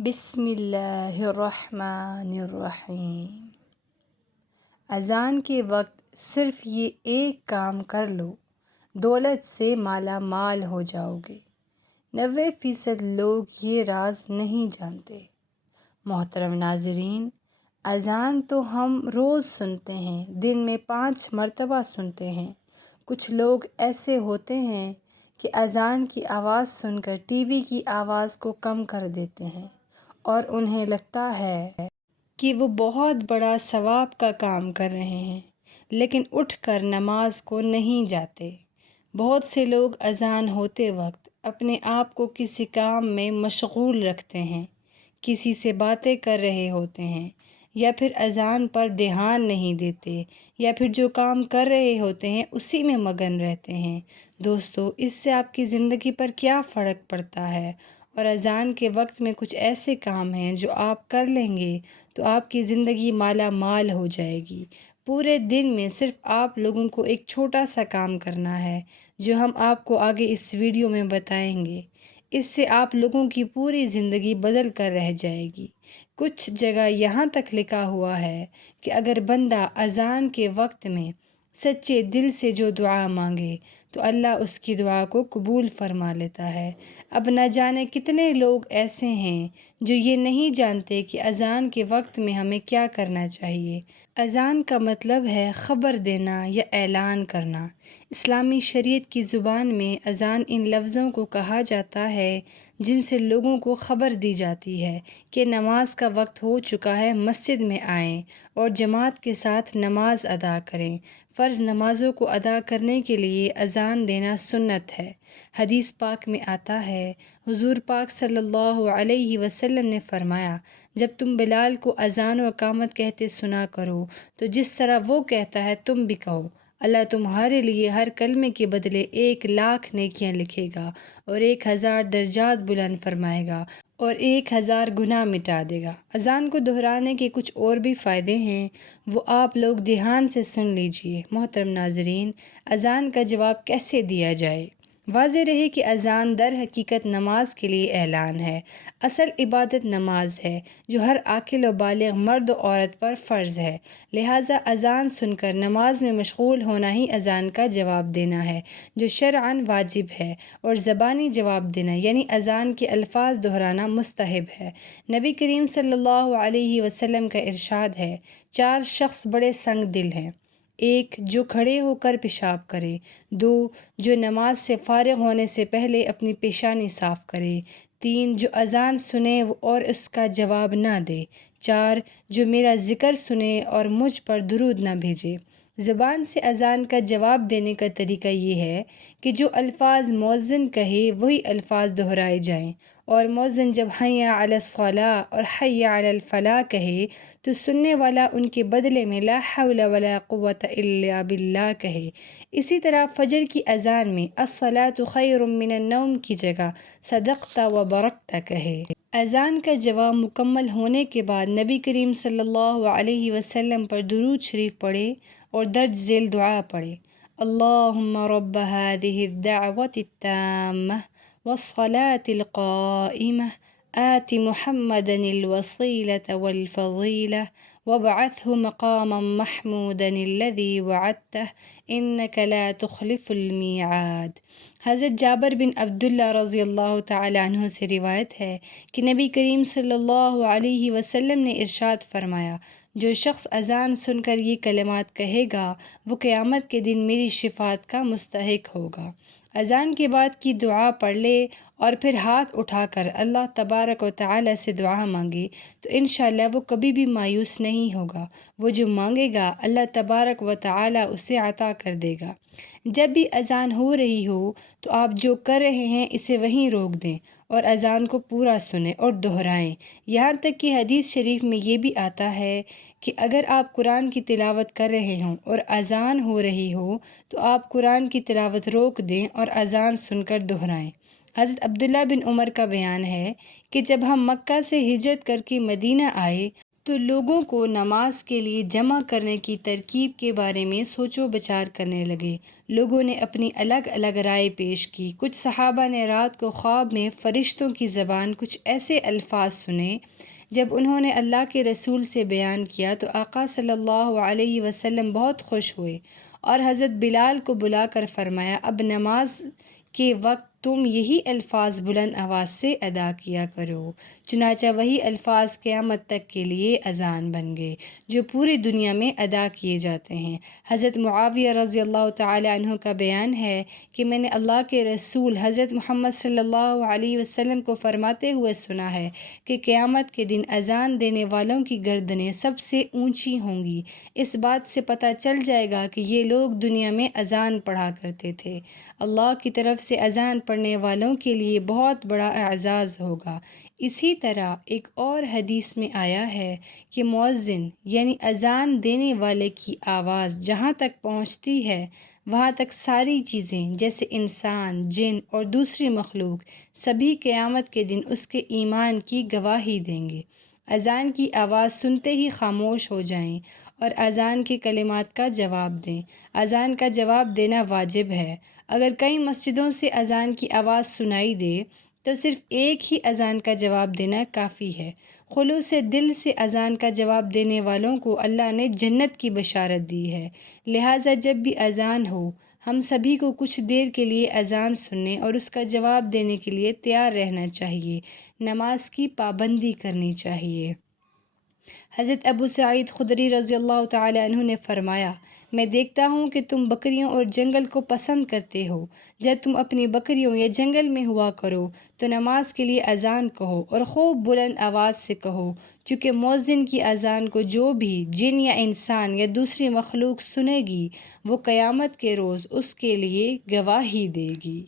بسم اللہ الرحمن الرحیم۔ اذان کے وقت صرف یہ ایک کام کر لو، دولت سے مالا مال ہو جاؤ گے۔ 90% لوگ یہ راز نہیں جانتے۔ محترم ناظرین، اذان تو ہم روز سنتے ہیں، دن میں 5 مرتبہ سنتے ہیں۔ کچھ لوگ ایسے ہوتے ہیں کہ اذان کی آواز سن کر ٹی وی کی آواز کو کم کر دیتے ہیں اور انہیں لگتا ہے کہ وہ بہت بڑا ثواب کا کام کر رہے ہیں، لیکن اٹھ کر نماز کو نہیں جاتے۔ بہت سے لوگ اذان ہوتے وقت اپنے آپ کو کسی کام میں مشغول رکھتے ہیں، کسی سے باتیں کر رہے ہوتے ہیں، یا پھر اذان پر دھیان نہیں دیتے، یا پھر جو کام کر رہے ہوتے ہیں اسی میں مگن رہتے ہیں۔ دوستو، اس سے آپ کی زندگی پر کیا فرق پڑتا ہے؟ اور اذان کے وقت میں کچھ ایسے کام ہیں جو آپ کر لیں گے تو آپ کی زندگی مالا مال ہو جائے گی۔ پورے دن میں صرف آپ لوگوں کو ایک چھوٹا سا کام کرنا ہے جو ہم آپ کو آگے اس ویڈیو میں بتائیں گے۔ اس سے آپ لوگوں کی پوری زندگی بدل کر رہ جائے گی۔ کچھ جگہ یہاں تک لکھا ہوا ہے کہ اگر بندہ اذان کے وقت میں سچے دل سے جو دعا مانگے تو اللہ اس کی دعا کو قبول فرما لیتا ہے۔ اب نہ جانے کتنے لوگ ایسے ہیں جو یہ نہیں جانتے کہ اذان کے وقت میں ہمیں کیا کرنا چاہیے۔ اذان کا مطلب ہے خبر دینا یا اعلان کرنا۔ اسلامی شریعت کی زبان میں اذان ان لفظوں کو کہا جاتا ہے جن سے لوگوں کو خبر دی جاتی ہے کہ نماز کا وقت ہو چکا ہے، مسجد میں آئیں اور جماعت کے ساتھ نماز ادا کریں۔ فرض نمازوں کو ادا کرنے کے لیے اذان دینا سنت ہے۔ حدیث پاک میں آتا ہے، حضور پاک صلی اللہ علیہ وسلم نے فرمایا، جب تم بلال کو اذان و اقامت کہتے سنا کرو تو جس طرح وہ کہتا ہے تم بھی کہو، اللہ تمہارے لیے ہر کلمے کے بدلے 1,00,000 نیکیاں لکھے گا اور 1,000 درجات بلند فرمائے گا اور 1,000 گناہ مٹا دے گا۔ اذان کو دہرانے کے کچھ اور بھی فائدے ہیں، وہ آپ لوگ دھیان سے سن لیجئے۔ محترم ناظرین، اذان کا جواب کیسے دیا جائے؟ واضح رہے کہ اذان در حقیقت نماز کے لیے اعلان ہے۔ اصل عبادت نماز ہے جو ہر عاقل و بالغ مرد و عورت پر فرض ہے، لہٰذا اذان سن کر نماز میں مشغول ہونا ہی اذان کا جواب دینا ہے جو شرعاً واجب ہے، اور زبانی جواب دینا یعنی اذان کے الفاظ دہرانا مستحب ہے۔ نبی کریم صلی اللہ علیہ وسلم کا ارشاد ہے، 4 شخص بڑے سنگ دل ہیں: 1 جو کھڑے ہو کر پیشاب کرے، 2 جو نماز سے فارغ ہونے سے پہلے اپنی پیشانی صاف کرے، 3 جو اذان سنے اور اس کا جواب نہ دے، 4 جو میرا ذکر سنے اور مجھ پر درود نہ بھیجے۔ زبان سے اذان کا جواب دینے کا طریقہ یہ ہے کہ جو الفاظ مؤذن کہے وہی الفاظ دہرائے جائیں، اور مؤذن جب حی علی الصلاۃ اور حی علی الفلاح کہے تو سننے والا ان کے بدلے میں لا حول ولا قوۃ الا باللہ کہے۔ اسی طرح فجر کی اذان میں الصلاۃ خیر من النوم کی جگہ صدقت و برکت کہے۔ اذان کا جواب مکمل ہونے کے بعد نبی کریم صلی اللہ علیہ وسلم پر درود شریف پڑھے اور درج ذیل دعا پڑھے: اللہم رب هذه الدعوة التامة والصلاة القائمة آت محمدا الوسيلة والفضيلة وابعثه مقاما محمودا الذي وعدته إنك لا تخلف الميعاد۔ حضرت جابر بن عبداللہ رضی اللہ تعالیٰ عنہ سے روایت ہے کہ نبی کریم صلی اللہ علیہ وسلم نے ارشاد فرمایا، جو شخص اذان سن کر یہ کلمات کہے گا وہ قیامت کے دن میری شفاعت کا مستحق ہوگا۔ اذان کے بعد کی دعا پڑھ لے اور پھر ہاتھ اٹھا کر اللہ تبارک و تعالیٰ سے دعا مانگے تو انشاءاللہ وہ کبھی بھی مایوس نہیں ہوگا۔ وہ جو مانگے گا اللہ تبارک و تعالیٰ اسے عطا کر دے گا۔ جب بھی اذان ہو رہی ہو تو آپ جو کر رہے ہیں اسے وہیں روک دیں اور اذان کو پورا سنیں اور دہرائیں۔ یہاں تک کہ حدیث شریف میں یہ بھی آتا ہے کہ اگر آپ قرآن کی تلاوت کر رہے ہوں اور اذان ہو رہی ہو تو آپ قرآن کی تلاوت روک دیں اور اذان سن کر دہرائیں۔ حضرت عبداللہ بن عمر کا بیان ہے کہ جب ہم مکہ سے ہجرت کر کے مدینہ آئے تو لوگوں کو نماز کے لیے جمع کرنے کی ترکیب کے بارے میں سوچ و بچار کرنے لگے۔ لوگوں نے اپنی الگ الگ رائے پیش کی۔ کچھ صحابہ نے رات کو خواب میں فرشتوں کی زبان کچھ ایسے الفاظ سنے جب انہوں نے اللہ کے رسول سے بیان کیا تو آقا صلی اللہ علیہ وسلم بہت خوش ہوئے اور حضرت بلال کو بلا کر فرمایا، اب نماز کے وقت تم یہی الفاظ بلند آواز سے ادا کیا کرو۔ چنانچہ وہی الفاظ قیامت تک کے لیے اذان بن گئے جو پوری دنیا میں ادا کیے جاتے ہیں۔ حضرت معاویہ رضی اللہ تعالی عنہ کا بیان ہے کہ میں نے اللہ کے رسول حضرت محمد صلی اللہ علیہ وسلم کو فرماتے ہوئے سنا ہے کہ قیامت کے دن اذان دینے والوں کی گردنیں سب سے اونچی ہوں گی۔ اس بات سے پتہ چل جائے گا کہ یہ لوگ دنیا میں اذان پڑھا کرتے تھے۔ اللہ کی طرف سے اذان پڑھنے والوں کے لیے بہت بڑا اعزاز ہوگا۔ اسی طرح ایک اور حدیث میں آیا ہے کہ مؤذن یعنی اذان دینے والے کی آواز جہاں تک پہنچتی ہے وہاں تک ساری چیزیں جیسے انسان، جن اور دوسری مخلوق سبھی قیامت کے دن اس کے ایمان کی گواہی دیں گے۔ اذان کی آواز سنتے ہی خاموش ہو جائیں اور اذان کے کلمات کا جواب دیں۔ اذان کا جواب دینا واجب ہے۔ اگر کئی مسجدوں سے اذان کی آواز سنائی دے تو صرف ایک ہی اذان کا جواب دینا کافی ہے۔ خلوص دل سے اذان کا جواب دینے والوں کو اللہ نے جنت کی بشارت دی ہے۔ لہٰذا جب بھی اذان ہو ہم سبھی کو کچھ دیر کے لیے اذان سننے اور اس کا جواب دینے کے لیے تیار رہنا چاہیے۔ نماز کی پابندی کرنی چاہیے۔ حضرت ابو سعید خدری رضی اللہ تعالی عنہ نے فرمایا، میں دیکھتا ہوں کہ تم بکریوں اور جنگل کو پسند کرتے ہو۔ جب تم اپنی بکریوں یا جنگل میں ہوا کرو تو نماز کے لیے اذان کہو اور خوب بلند آواز سے کہو، کیونکہ مؤذن کی اذان کو جو بھی جن یا انسان یا دوسری مخلوق سنے گی وہ قیامت کے روز اس کے لیے گواہی دے گی۔